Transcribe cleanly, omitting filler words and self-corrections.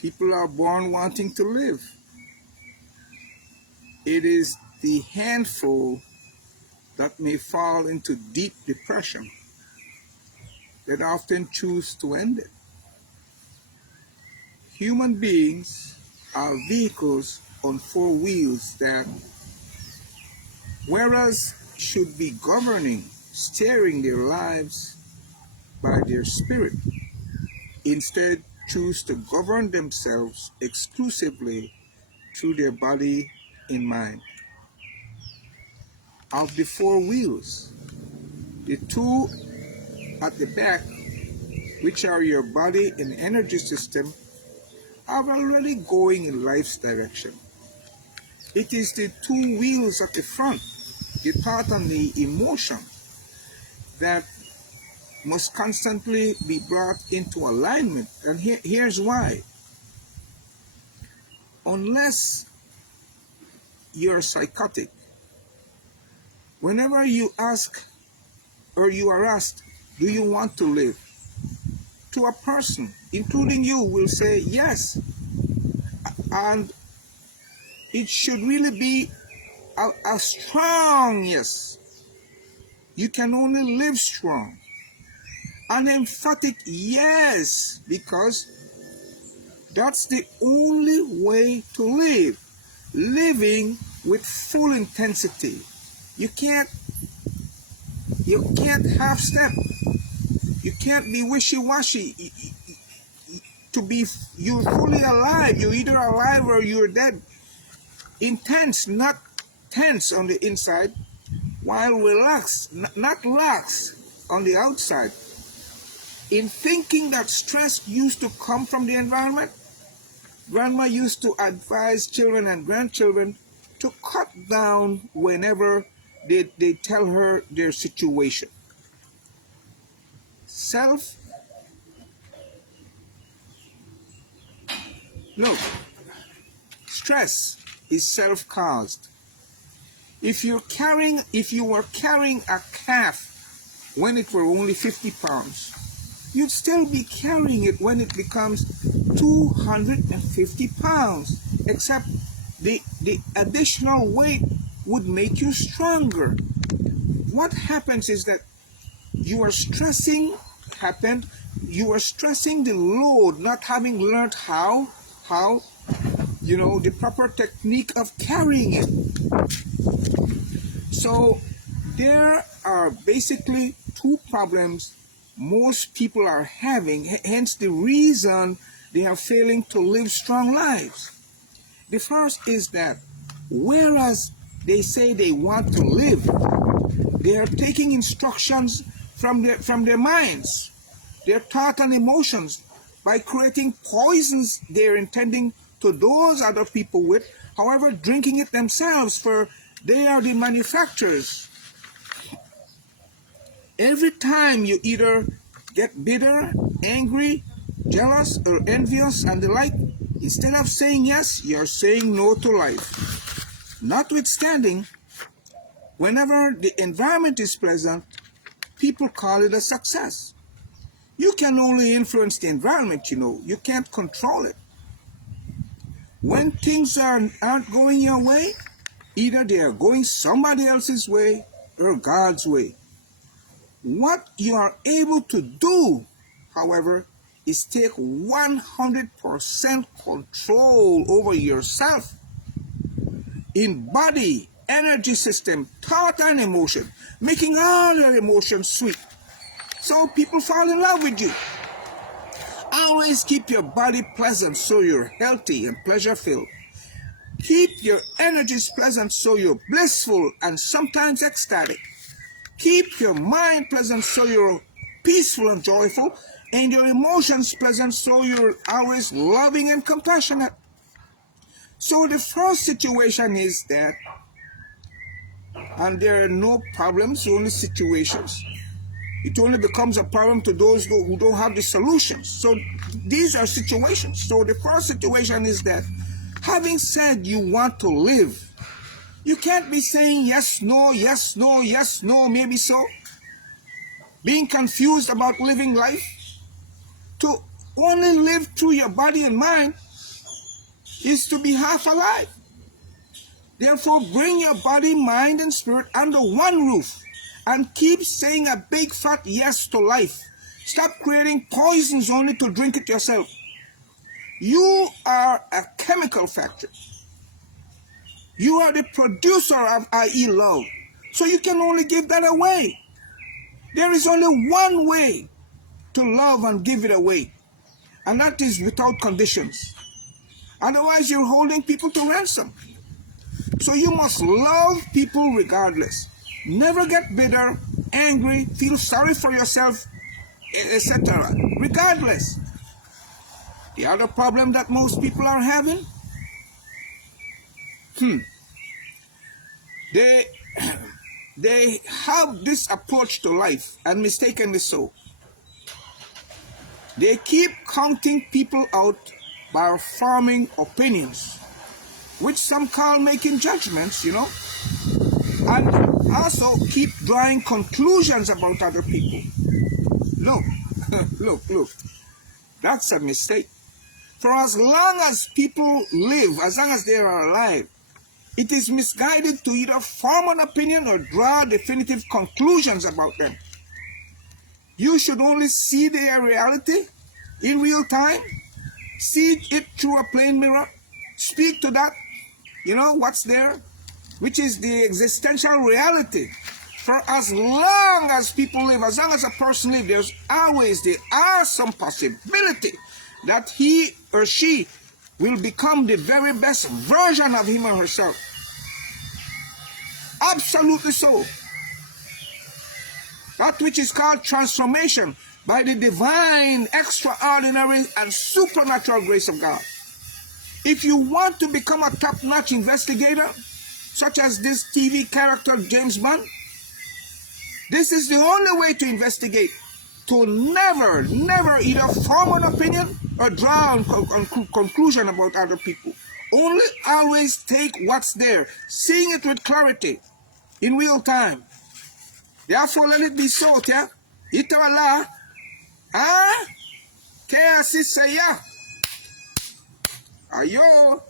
People are born wanting to live. It is the handful that may fall into deep depression that often choose to end it. Human beings are vehicles on four wheels that, whereas should be governing, steering their lives by their spirit, instead choose to govern themselves exclusively through their body and mind. Of the four wheels, the two at the back, which are your body and energy system, are already going in life's direction. It is the two wheels at the front, the thought and the emotion, that must constantly be brought into alignment. And here's why. Unless you're psychotic, whenever you ask or you are asked, do you want to live? To a person, including you, will say yes. And it should really be a strong yes. You can only live strong. An emphatic yes, because that's the only way to live. Living with full intensity. You can't half step. You can't be wishy-washy. To be you're fully alive. You're either alive or you're dead. Intense, not tense on the inside, while relaxed, not lax on the outside. In thinking that stress used to come from the environment, Grandma used to advise children and grandchildren to cut down whenever they tell her their situation. Stress is self-caused. If you were carrying a calf when it were only 50 pounds, you'd still be carrying it when it becomes 250 pounds, except the additional weight would make you stronger. What happens is that you are stressing the load, not having learned how the proper technique of carrying it. So there are basically two problems most people are having, hence the reason they are failing to live strong lives. The first is that whereas they say they want to live, they are taking instructions from their minds, their thoughts and emotions, by creating poisons they're intending to dose other people with, however drinking it themselves, for they are the manufacturers. Every time you either get bitter, angry, jealous, or envious and the like, instead of saying yes, you're saying no to life. Notwithstanding, whenever the environment is pleasant, people call it a success. You can only influence the environment, you can't control it. When things aren't going your way, either they are going somebody else's way or God's way. What you are able to do, however, is take 100% control over yourself in body, energy system, thought, and emotion, making all your emotions sweet. So people fall in love with you. Always keep your body pleasant so you're healthy and pleasure-filled. Keep your energies pleasant so you're blissful and sometimes ecstatic. Keep your mind pleasant so you're peaceful and joyful, and your emotions pleasant so you're always loving and compassionate. So the first situation is that, and there are no problems, only situations. It only becomes a problem to those who don't have the solutions. So these are situations. So the first situation is that, having said you want to live, you can't be saying yes, no, yes, no, yes, no, maybe so. Being confused about living life. To only live through your body and mind is to be half alive. Therefore, bring your body, mind, and spirit under one roof and keep saying a big fat yes to life. Stop creating poisons only to drink it yourself. You are a chemical factory. You are the producer of i.e. love. So you can only give that away. There is only one way to love and give it away, and that is without conditions. Otherwise, you're holding people to ransom. So you must love people regardless. Never get bitter, angry, feel sorry for yourself, etc. Regardless. The other problem that most people are having, they have this approach to life, and mistakenly so. They keep counting people out by forming opinions, which some call making judgments, and also keep drawing conclusions about other people. Look, look, that's a mistake. For as long as people live, as long as they are alive, it is misguided to either form an opinion or draw definitive conclusions about them. You should only see their reality in real time, see it through a plain mirror, speak to that, what's there, which is the existential reality. For as long as people live, as long as a person lives, there are some possibility that he or she will become the very best version of him or herself. Absolutely so. That which is called transformation by the divine, extraordinary, and supernatural grace of God. If you want to become a top-notch investigator, such as this TV character James Bond, this is the only way to investigate. To never either form an opinion or draw a conclusion about other people. Only always take what's there, seeing it with clarity, in real time. Therefore, let it be so, yeah? Itawala, kaya sisaya. Ayo.